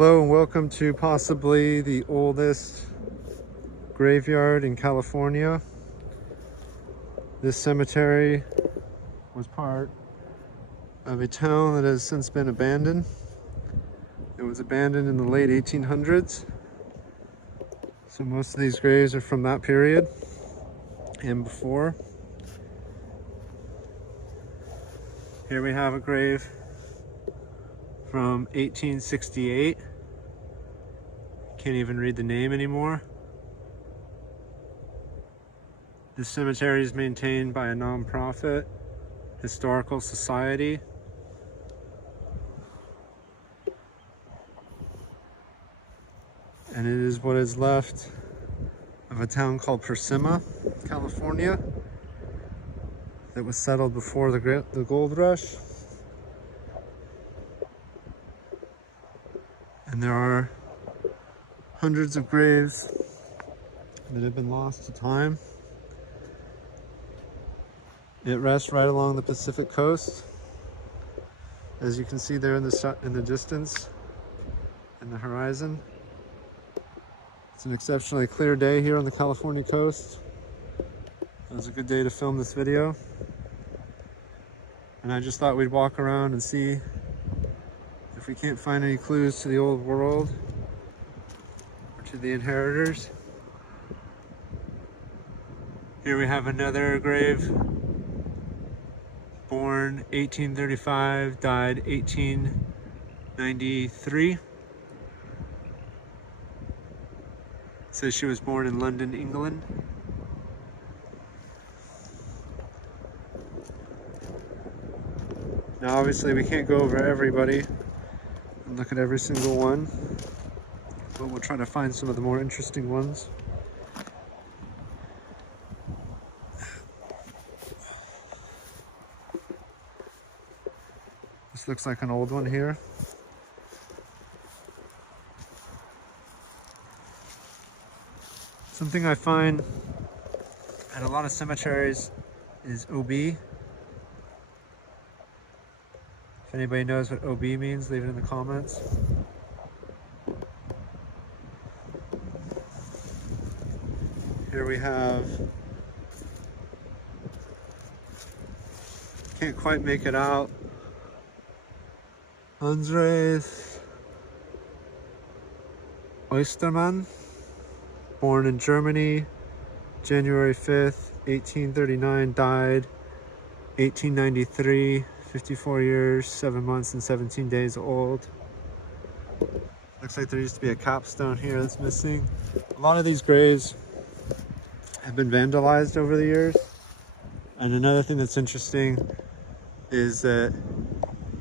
Hello and welcome to possibly the oldest graveyard in California. This cemetery was part of a town that has since been abandoned. It was abandoned in the late 1800s. So most of these graves are from that period and before. Here we have a grave from 1868. Can't even read the name anymore. This cemetery is maintained by a non-profit historical society. And it is what is left of a town called Purisima, California, that was settled before the gold rush. And there are hundreds of graves that have been lost to time. It rests right along the Pacific coast, as you can see there in the distance, in the horizon. It's an exceptionally clear day here on the California coast. It was a good day to film this video, and I just thought we'd walk around and see if we can't find any clues to the old world or to the inheritors. Here we have another grave. Born 1835, died 1893. Says she was born in London, England. Now obviously we can't go over everybody and look at every single one, but we'll try to find some of the more interesting ones. This looks like an old one here. Something I find at a lot of cemeteries is OB. If anybody knows what OB means, leave it in the comments. Here we have, can't quite make it out, Andres Oysterman, born in Germany, January 5th, 1839, died 1893, 54 years, 7 months and 17 days old. Looks like there used to be a capstone here that's missing. A lot of these graves have been vandalized over the years. And another thing that's interesting is that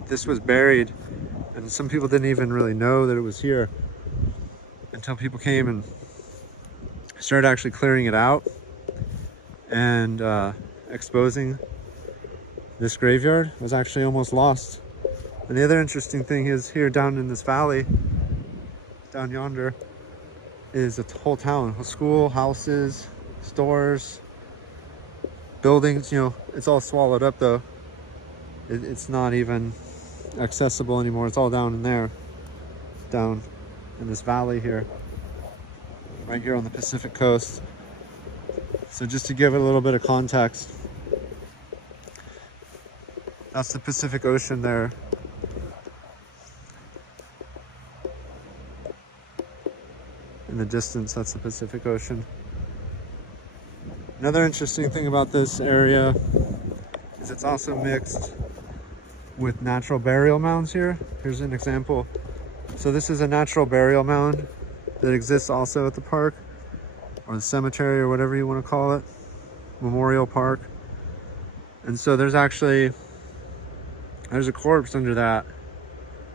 this was buried, and some people didn't even really know that it was here until people came and started actually clearing it out and exposing this graveyard. Was actually almost lost. And the other interesting thing is here down in this valley, down yonder, is a whole town, a school, houses, stores, buildings. You know, it's all swallowed up though. It's not even accessible anymore. It's all down in there, down in this valley here, right here on the Pacific coast. So just to give it a little bit of context, that's the Pacific Ocean there. In the distance, that's the Pacific Ocean. Another interesting thing about this area is it's also mixed with natural burial mounds here. Here's an example. So this is a natural burial mound that exists also at the park, or the cemetery, or whatever you want to call it, Memorial Park. And so there's a corpse under that,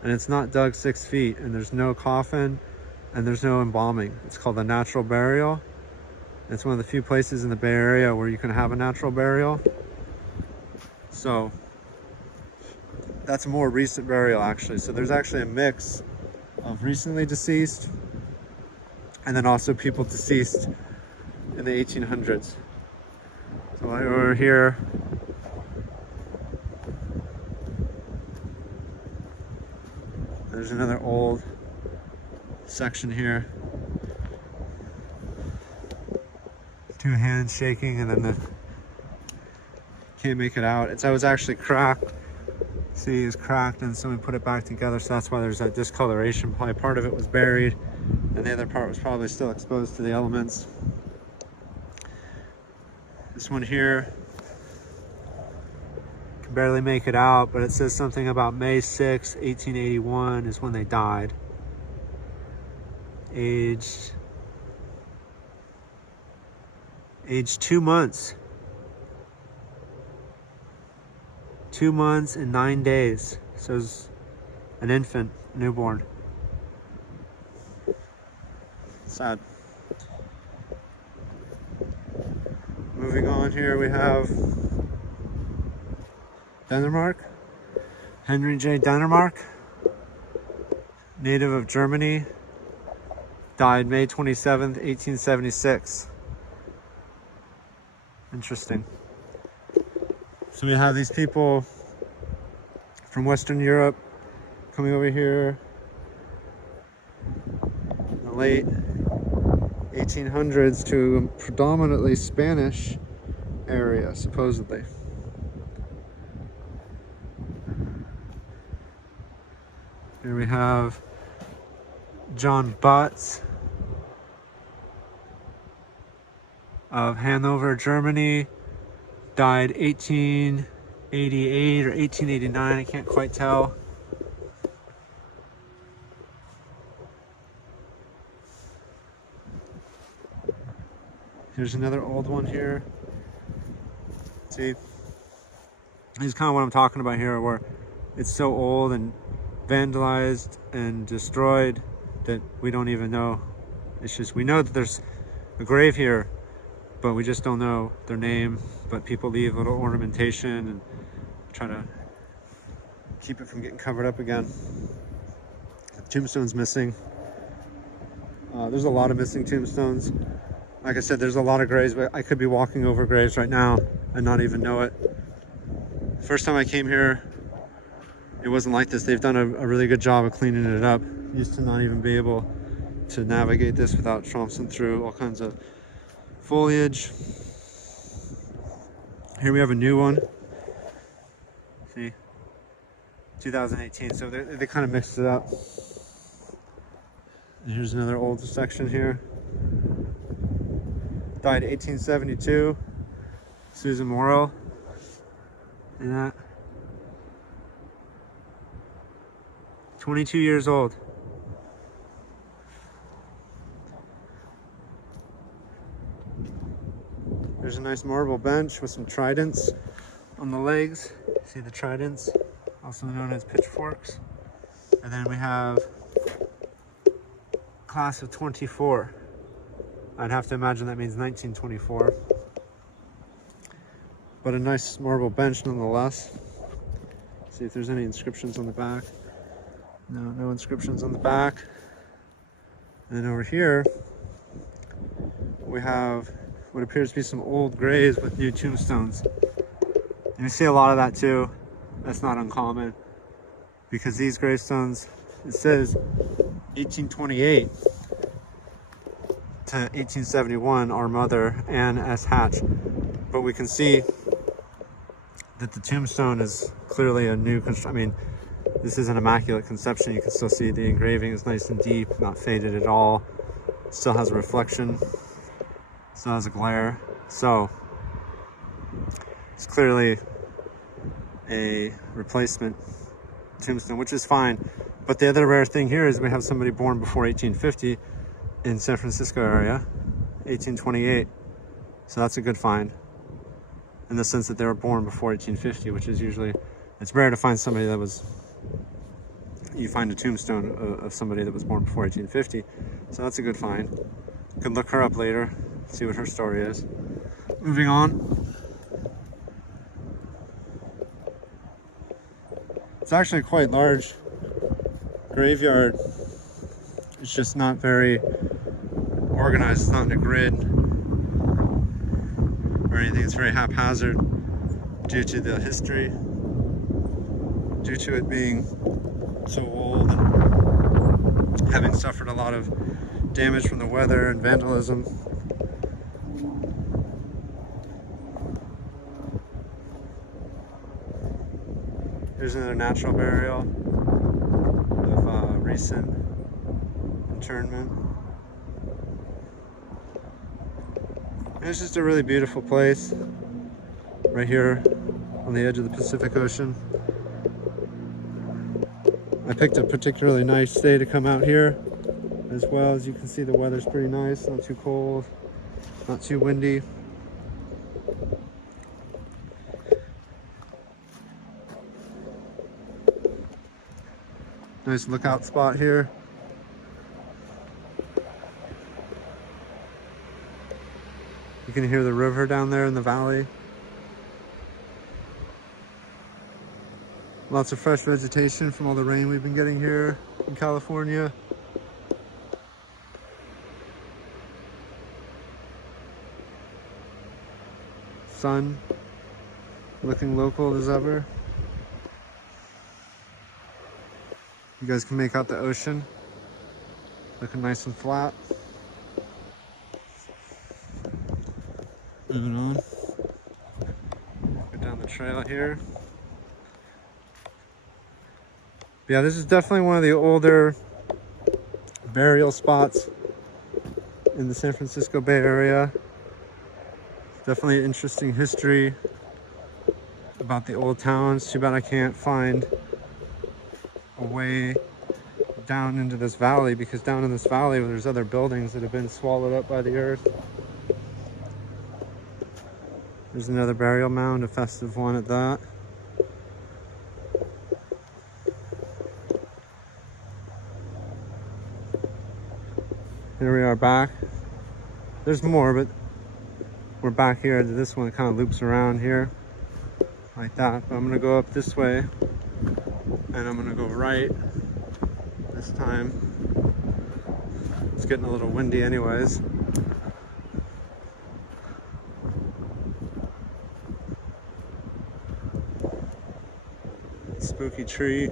and it's not dug 6 feet, and there's no coffin, and there's no embalming. It's called a natural burial. It's one of the few places in the Bay Area where you can have a natural burial. So that's a more recent burial actually. So there's actually a mix of recently deceased and then also people deceased in the 1800s. So we're here. There's another old section here. Two hands shaking, and then the can't make it out. It was actually cracked. See, it's cracked, and someone put it back together, so that's why there's that discoloration. Probably part of it was buried, and the other part was probably still exposed to the elements. This one here can barely make it out, but it says something about May 6, 1881 is when they died. Aged 2 months. 2 months and 9 days. So it's an infant, newborn. Sad. Moving on here, we have Denmark. Henry J. Denmark, native of Germany, died May 27th, 1876. Interesting. So we have these people from Western Europe coming over here in the late 1800s to a predominantly Spanish area, supposedly. Here we have John Butz of Hanover, Germany. Died 1888 or 1889, I can't quite tell. Here's another old one here. See, this is kind of what I'm talking about here, where it's so old and vandalized and destroyed that we don't even know. It's just, we know that there's a grave here, but we just don't know their name. But people leave little ornamentation and try to keep it from getting covered up again. The tombstone's missing. There's a lot of missing tombstones. Like I said, there's a lot of graves, but I could be walking over graves right now and not even know it. First time I came here, it wasn't like this. They've done a really good job of cleaning it up. Used to not even be able to navigate this without tromping through all kinds of foliage. Here we have a new one. See, 2018. So they kind of mixed it up. And here's another old section here. Died 1872. Susan Morrow. And that. 22 years old. There's a nice marble bench with some tridents on the legs. See the tridents, also known as pitchforks. And then we have class of 24. I'd have to imagine that means 1924. But a nice marble bench nonetheless. See if there's any inscriptions on the back. No inscriptions on the back. And then over here, we have what appears to be some old graves with new tombstones. And we see a lot of that too. That's not uncommon, because these gravestones, it says 1828 to 1871, our mother, Anne S. Hatch. But we can see that the tombstone is clearly a new construction. I mean, this is an immaculate conception. You can still see the engraving is nice and deep, not faded at all. Still has a reflection. Still has a glare. So it's clearly a replacement tombstone, which is fine. But the other rare thing here is we have somebody born before 1850 in San Francisco area, 1828. So that's a good find, in the sense that they were born before 1850, which is usually, it's rare to find somebody that was, you find a tombstone of somebody that was born before 1850. So that's a good find. You can look her up later, see what her story is. Moving on. It's actually quite large graveyard. It's just not very organized. It's not in a grid or anything. It's very haphazard due to the history, due to it being so old and having suffered a lot of damage from the weather and vandalism. Here's another natural burial of recent internment. And it's just a really beautiful place right here on the edge of the Pacific Ocean. I picked a particularly nice day to come out here as well. As you can see, the weather's pretty nice, not too cold, not too windy. Nice lookout spot here. You can hear the river down there in the valley. Lots of fresh vegetation from all the rain we've been getting here in California. Sun looking local as ever. You guys can make out the ocean looking nice and flat. Moving on. Go down the trail here. Yeah, this is definitely one of the older burial spots in the San Francisco Bay Area. Definitely an interesting history about the old towns. Too bad I can't find a way down into this valley, because down in this valley there's other buildings that have been swallowed up by the earth. There's another burial mound, a festive one at that. Here we are back. There's more, but we're back here to this one that kind of loops around here like that. But I'm gonna go up this way and I'm gonna go right this time. It's getting a little windy anyways. Spooky tree.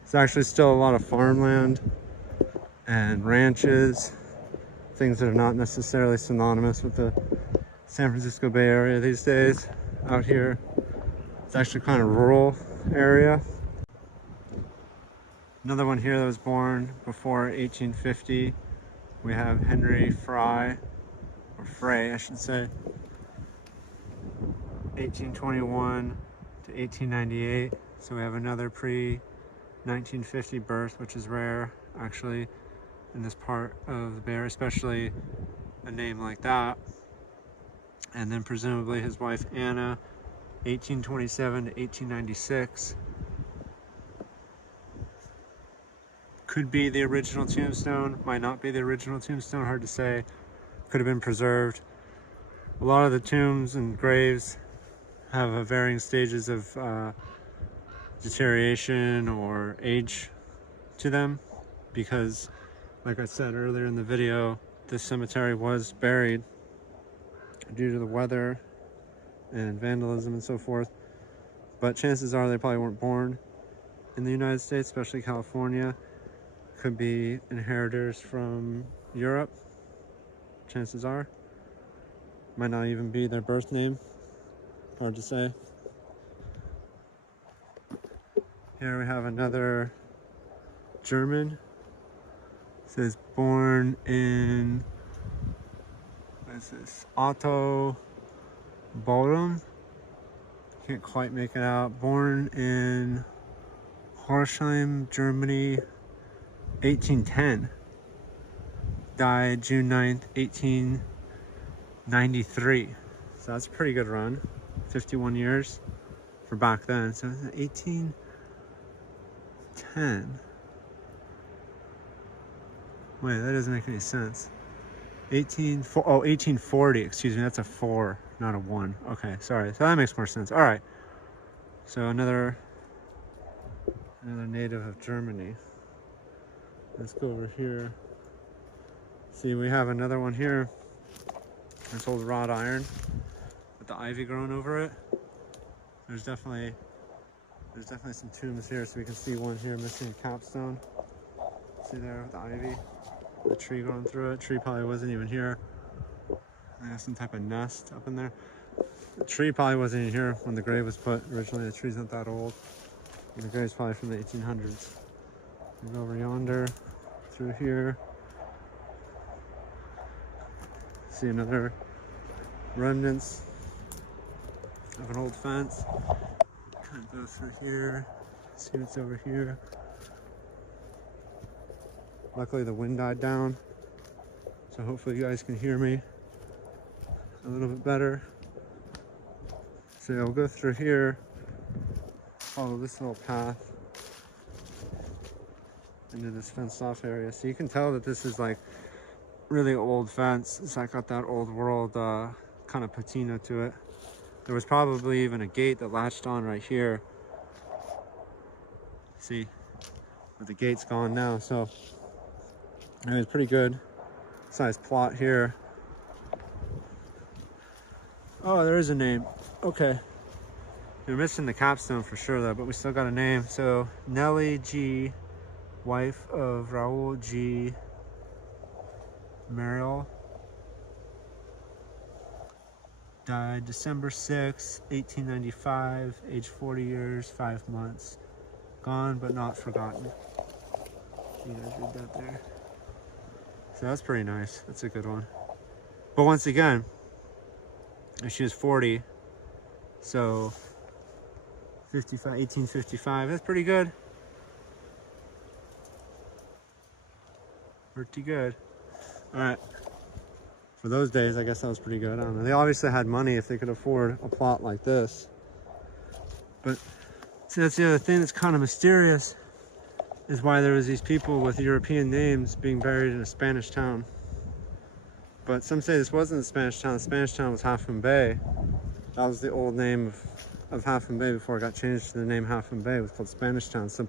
There's actually still a lot of farmland and ranches, things that are not necessarily synonymous with the San Francisco Bay Area these days. Out here, it's actually kind of rural area. Another one here that was born before 1850. We have Henry Fry, or Frey, I should say, 1821 to 1898. So we have another pre-1950 birth, which is rare, actually, in this part of the Bay Area, especially a name like that. And then presumably his wife Anna, 1827 to 1896. Could be the original tombstone, might not be the original tombstone, hard to say. Could have been preserved. A lot of the tombs and graves have varying stages of deterioration or age to them, because like I said earlier in the video, this cemetery was buried due to the weather and vandalism and so forth. But chances are they probably weren't born in the United States, especially California. Could be inheritors from Europe, chances are. Might not even be their birth name, hard to say. Here we have another German. It says born in, what is this, Otto Borum? Can't quite make it out. Born in Horsheim, Germany, 1810. Died June 9th, 1893. So that's a pretty good run. 51 years for back then. So 1810. Wait, that doesn't make any sense. 1840, excuse me, that's a 4, not a 1. Okay, sorry. So that makes more sense. All right. So another native of Germany. Let's go over here. See, we have another one here. This old wrought iron. the ivy growing over it. There's definitely some tombs here, so we can see one here missing a capstone. See there with the ivy, the tree going through it. Tree probably wasn't even here. I got some type of nest up in there. The tree probably wasn't even here when the grave was put originally. The tree's not that old. And the grave's probably from the 1800s. We go over yonder, through here. See another remnants of an old fence. Kind of go through here, see what's over here. Luckily the wind died down, so hopefully you guys can hear me a little bit better. So yeah, we'll go through here, follow this little path into this fenced off area. So you can tell that this is like really old fence. It's like got that old world kind of patina to it. There was probably even a gate that latched on right here. See, but the gate's gone now. So it's pretty good sized plot here. Oh, there is a name. Okay. We're missing the capstone for sure though, but we still got a name. So Nellie G, wife of Raul G. Mariel, died December 6, 1895, age 40 years, 5 months. Gone but not forgotten. You guys read that there. So that's pretty nice. That's a good one. But once again, if she was 40, so 1855, that's pretty good. Pretty good. All right. For those days, I guess that was pretty good. I don't know. They obviously had money if they could afford a plot like this. But see, that's the other thing that's kind of mysterious, is why there was these people with European names being buried in a Spanish town. But some say this wasn't a Spanish town. The Spanish town was Half Moon Bay. That was the old name of Half Moon Bay before it got changed to the name Half Moon Bay. It was called Spanish Town. So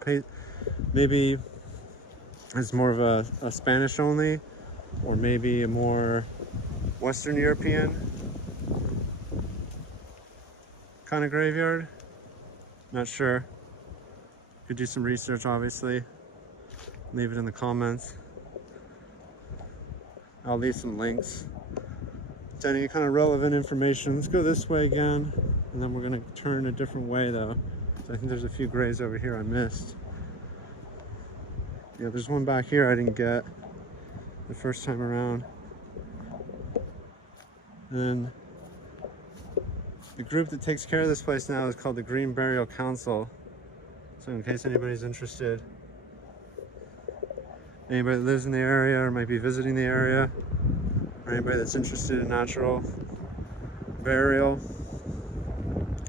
maybe it's more of a Spanish only, or maybe a more Western European kind of graveyard. Not sure. Could do some research, obviously. Leave it in the comments. I'll leave some links to any kind of relevant information. Let's go this way again, and then we're gonna turn a different way though. So I think there's a few graves over here I missed. Yeah, there's one back here I didn't get the first time around. And the group that takes care of this place now is called the Green Burial Council. So in case anybody's interested, anybody that lives in the area or might be visiting the area, or anybody that's interested in natural burial.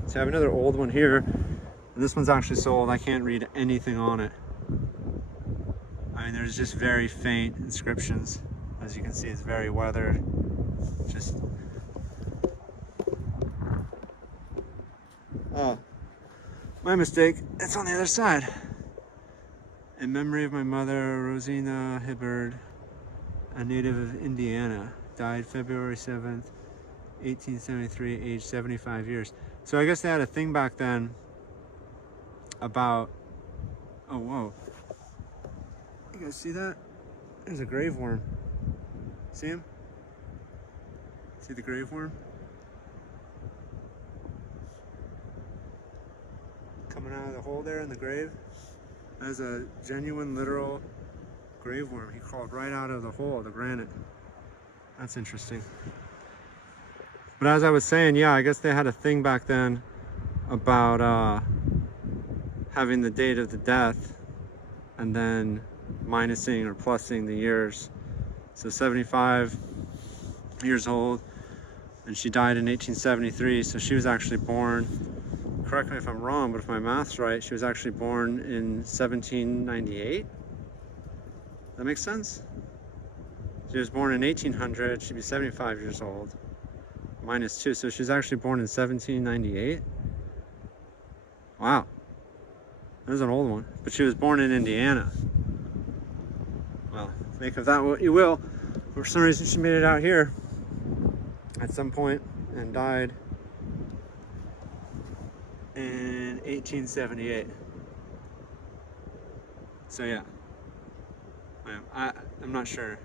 So I have another old one here, and this one's actually so old I can't read anything on it. I mean, there's just very faint inscriptions. As you can see, it's very weathered. Just, oh, my mistake. It's on the other side. In memory of my mother, Rosina Hibbard, a native of Indiana, died February 7th, 1873, aged 75 years. So I guess they had a thing back then about, oh, whoa. You guys see that? There's a grave worm. See him? See the grave worm? Coming out of the hole there in the grave. That's a genuine, literal grave worm. He crawled right out of the hole, the granite. That's interesting. But as I was saying, yeah, I guess they had a thing back then about having the date of the death and then minusing or plusing the years. So 75 years old, and she died in 1873, so she was actually born, correct me if I'm wrong, but if my math's right, she was actually born in 1798. That makes sense? She was born in 1800, she'd be 75 years old, minus 2, so she was actually born in 1798. Wow, that was an old one, but she was born in Indiana. Well, make of that what you will. For some reason she made it out here at some point and died in 1878. So yeah, I'm not sure.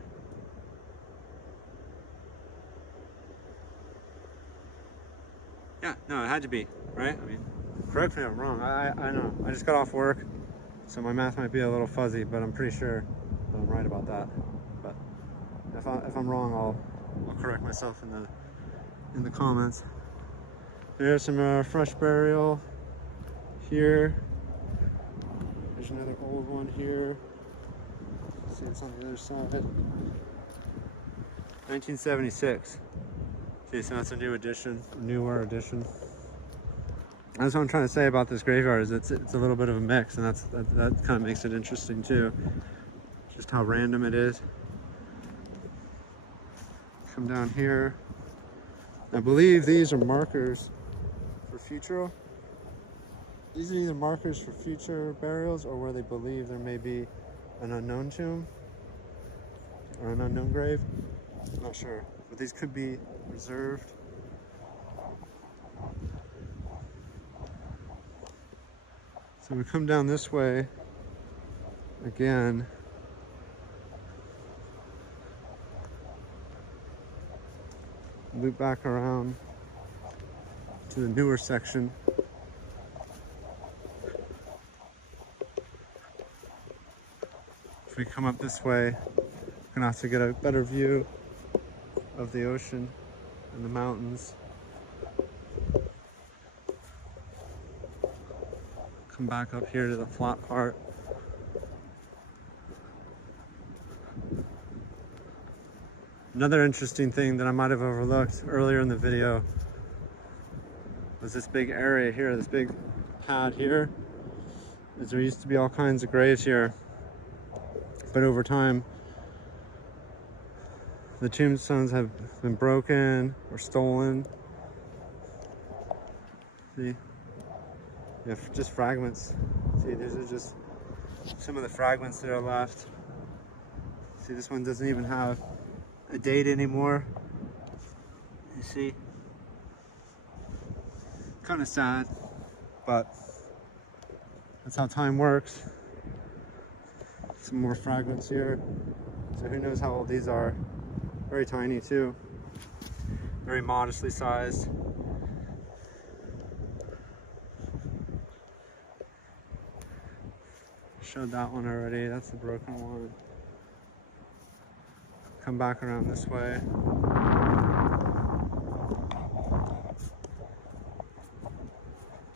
Yeah, no, it had to be, right? I mean, correct me if I'm wrong. I know. I just got off work, so my math might be a little fuzzy, but I'm pretty sure that I'm right about that. But if I'm wrong, I'll correct myself in the comments. There's some fresh burial here. There's another old one here. Let's see, it's on the other side. 1976. See, so that's a new addition, newer addition. That's what I'm trying to say about this graveyard, is it's a little bit of a mix, and that kind of makes it interesting too. Just how random it is. Come down here. I believe these are markers for future. These are either markers for future burials or where they believe there may be an unknown tomb or an unknown grave. I'm not sure, but these could be reserved. So we come down this way again. Loop back around to the newer section. If we come up this way, we're gonna have to get a better view of the ocean and the mountains. Come back up here to the flat part. Another interesting thing that I might have overlooked earlier in the video was this big area here, this big pad here. There used to be all kinds of graves here, but over time the tombstones have been broken or stolen. See? Yeah, just fragments. See, these are just some of the fragments that are left. See, this one doesn't even have a date anymore. You see? Kind of sad, but that's how time works. Some more fragments here. So who knows how old these are. Very tiny too. Very modestly sized. Showed that one already. That's the broken one. Come back around this way.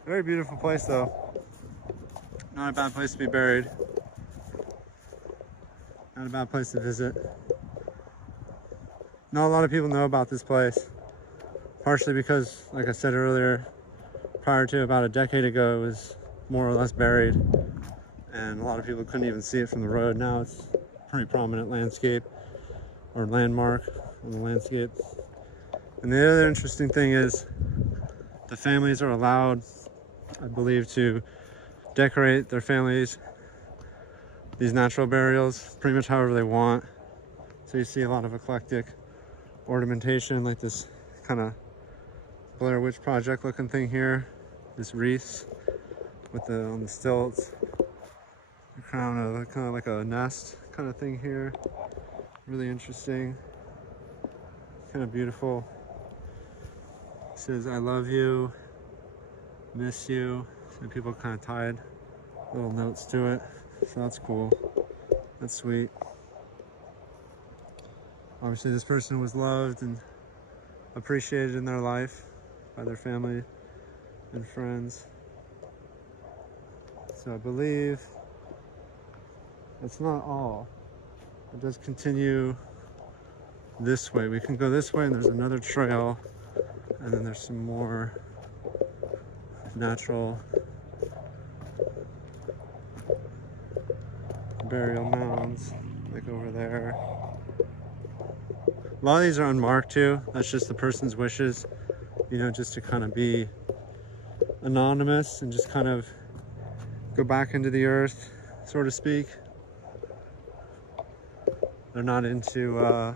Very beautiful place though. Not a bad place to be buried. Not a bad place to visit. Not a lot of people know about this place. Partially because, like I said earlier, prior to about a decade ago, it was more or less buried. And a lot of people couldn't even see it from the road. Now it's a pretty prominent landscape or landmark on the landscape. And the other interesting thing is the families are allowed, I believe, to decorate their families, these natural burials, pretty much however they want. So you see a lot of eclectic ornamentation, like this kind of Blair Witch Project looking thing here. This wreath with on the stilts. The crown of kind of like a nest kind of thing here. Really interesting. Kind of beautiful. It says, "I love you, miss you." So people kind of tied little notes to it. So that's cool. That's sweet. Obviously this person was loved and appreciated in their life by their family and friends. So I believe that's not all. It does continue this way. We can go this way and there's another trail, and then there's some more natural burial mounds, like over there. A lot of these are unmarked too. That's just the person's wishes, you know, just to kind of be anonymous and just kind of go back into the earth, so to speak. They're not into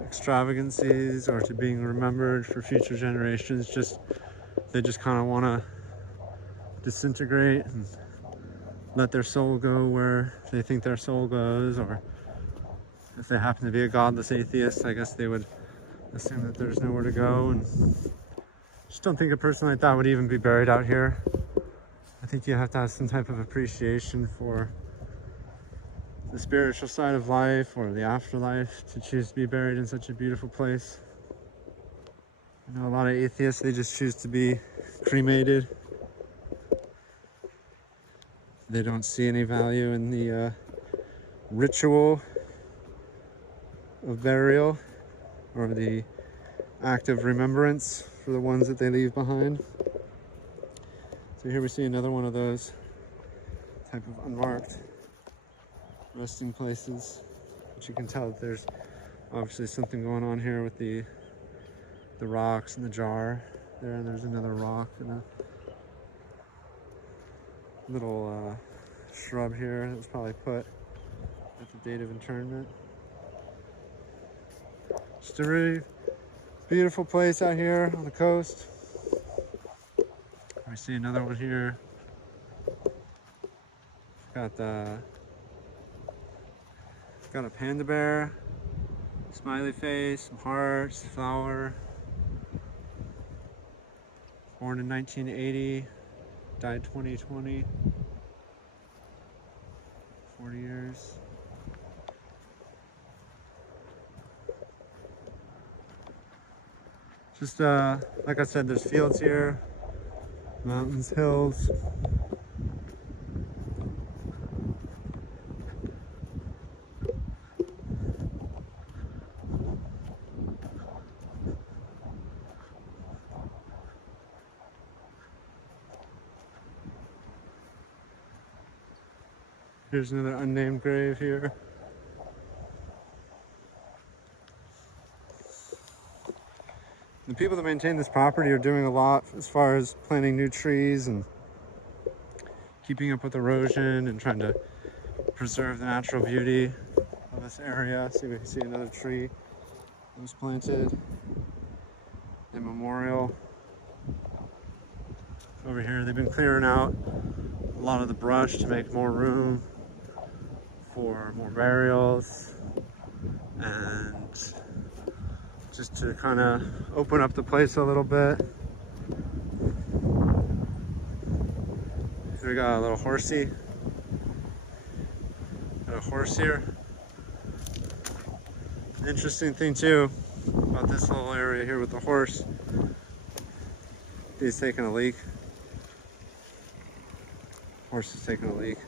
extravagancies or to being remembered for future generations. They just kind of want to disintegrate and let their soul go where they think their soul goes, or if they happen to be a godless atheist, I guess they would assume that there's nowhere to go. And just don't think a person like that would even be buried out here. I think you have to have some type of appreciation for the spiritual side of life or the afterlife to choose to be buried in such a beautiful place. I know a lot of atheists, they just choose to be cremated. They don't see any value in the ritual of burial or the act of remembrance for the ones that they leave behind. So here we see another one of those type of unmarked resting places, but you can tell that there's obviously something going on here with the rocks and the jar there, and there's another rock and a little shrub here that was probably put at the date of internment. Just a really beautiful place out here on the coast. We see another one here. Got a panda bear, smiley face, some hearts, flower. Born in 1980, died 2020. 40 years. Just like I said, there's fields here, mountains, hills. Here's another unnamed grave here. The people that maintain this property are doing a lot as far as planting new trees and keeping up with erosion and trying to preserve the natural beauty of this area. See, we can see another tree that was planted in memorial. Over here, they've been clearing out a lot of the brush to make more room for more burials and just to kind of open up the place a little bit. Here we got a little horsey. Got a horse here. Interesting thing too about this little area here with the horse. He's taking a leak. Horse is taking a leak.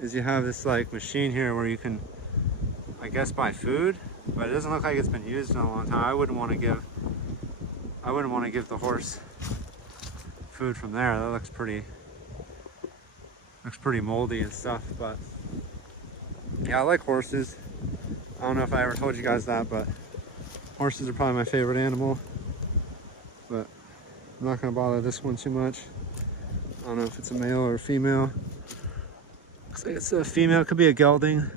Is you have this like machine here where you can, I guess, buy food, but it doesn't look like it's been used in a long time. I wouldn't want to give the horse food from there. That looks pretty moldy and stuff. But yeah, I like horses. I don't know if I ever told you guys that, but horses are probably my favorite animal. But I'm not gonna bother this one too much. I don't know if it's a male or a female. Looks like it's a female. It could be a gelding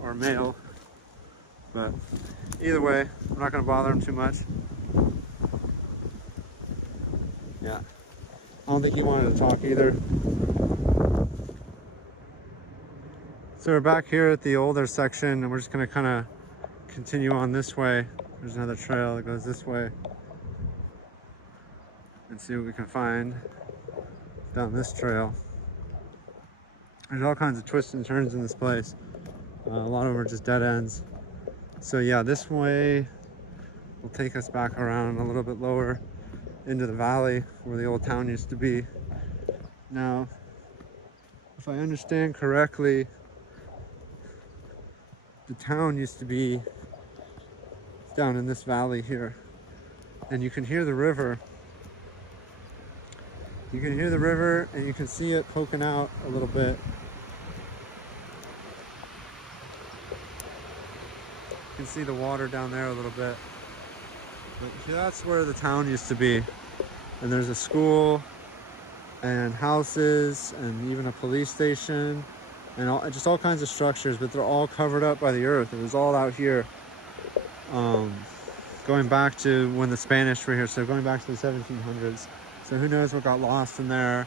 or a male. But either way, I'm not going to bother him too much. Yeah. I don't think he wanted to talk either. So we're back here at the older section, and we're just going to kind of continue on this way. There's another trail that goes this way. And see what we can find down this trail. There's all kinds of twists and turns in this place. A lot of them are just dead ends. So yeah, this way will take us back around a little bit lower into the valley where the old town used to be. Now, if I understand correctly, the town used to be down in this valley here. And you can hear the river. You can hear the river and you can see it poking out a little bit. You can see the water down there a little bit. But that's where the town used to be. And there's a school and houses and even a police station and just all kinds of structures, but they're all covered up by the earth. It was all out here. Going back to when the Spanish were here, so going back to the 1700s. So who knows what got lost in there.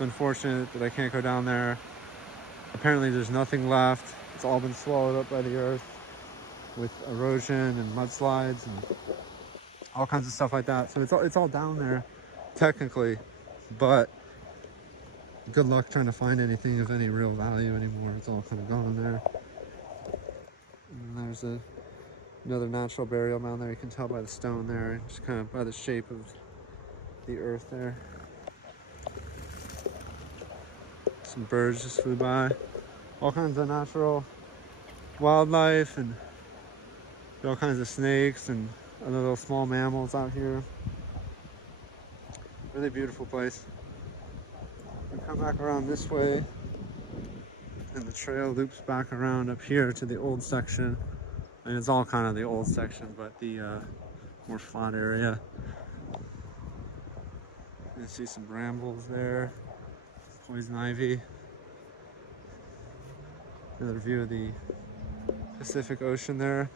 It's unfortunate that I can't go down there. Apparently there's nothing left. It's all been swallowed up by the earth with erosion and mudslides and all kinds of stuff like that. So it's all down there technically, but good luck trying to find anything of any real value anymore. It's all kind of gone there. And then there's another natural burial mound there. You can tell by the stone there, just kind of by the shape of the earth there. Some birds just flew by. All kinds of natural wildlife and all kinds of snakes and other little small mammals out here. Really beautiful place. We come back around this way and the trail loops back around up here to the old section. I mean, it's all kind of the old section, but the more flat area. You can see some brambles there, poison ivy. Another view of the Pacific Ocean there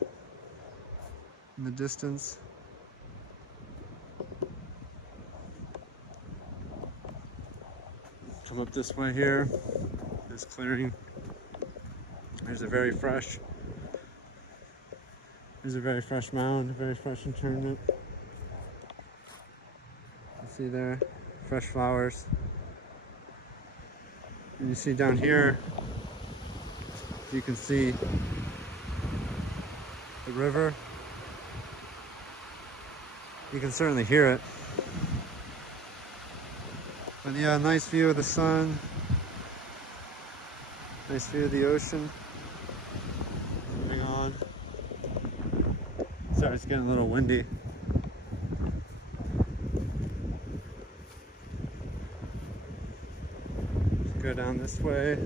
in the distance. Come up this way here, this clearing. There's a very fresh mound, a very fresh internment. You see there, fresh flowers. And you see down here, you can see the river. You can certainly hear it. But yeah, nice view of the sun. Nice view of the ocean. Moving on. Sorry, it's getting a little windy. Let's go down this way.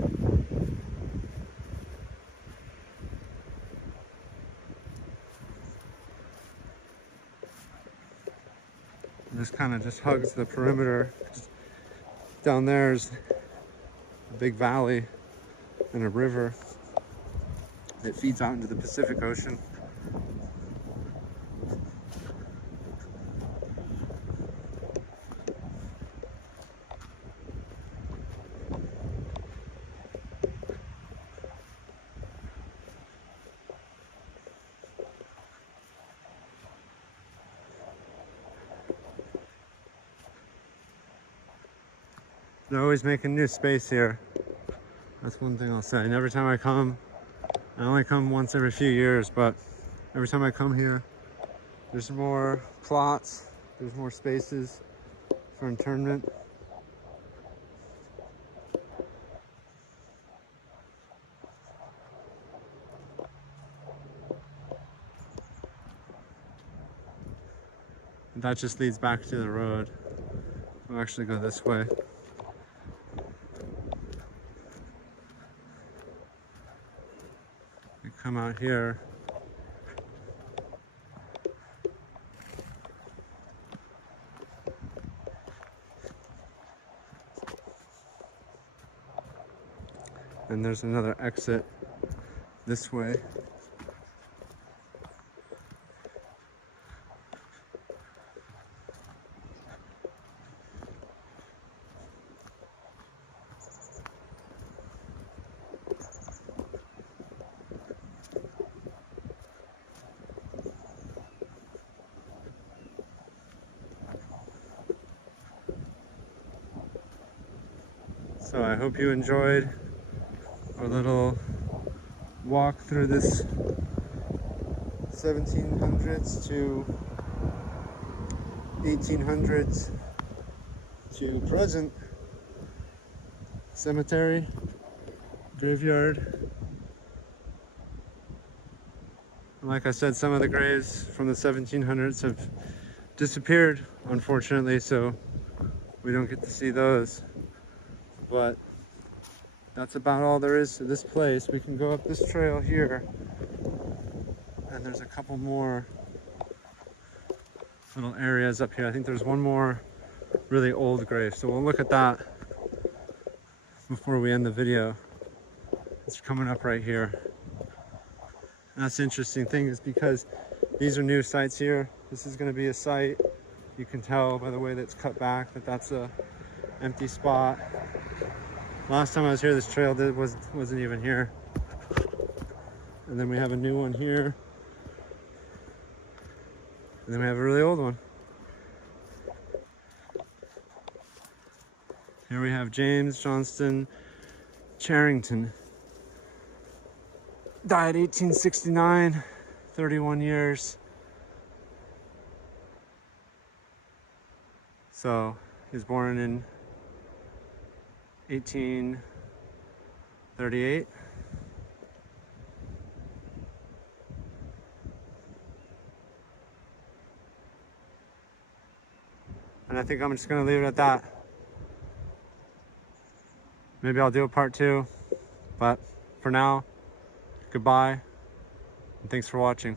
This kind of just hugs the perimeter. Down there's a big valley and a river that feeds out into the Pacific Ocean. They're always making new space here. That's one thing I'll say. And every time I come, I only come once every few years, but every time I come here, there's more plots, there's more spaces for internment. And that just leads back to the road. We'll actually go this way. Come out here. And there's another exit this way. So I hope you enjoyed our little walk through this 1700s to 1800s to present cemetery, graveyard. Like I said, some of the graves from the 1700s have disappeared, unfortunately, so we don't get to see those. But that's about all there is to this place. We can go up this trail here, and there's a couple more little areas up here. I think there's one more really old grave, so we'll look at that before we end the video. It's coming up right here. And that's the interesting thing, is because these are new sites here. This is going to be a site. You can tell by the way that it's cut back that that's a empty spot. Last time I was here, this trail wasn't even here. And then we have a new one here. And then we have a really old one. Here we have James Johnston Charrington. Died 1869, 31 years. So he was born in 1838. And I think I'm just gonna leave it at that. Maybe I'll do a part 2, but for now, goodbye, and thanks for watching.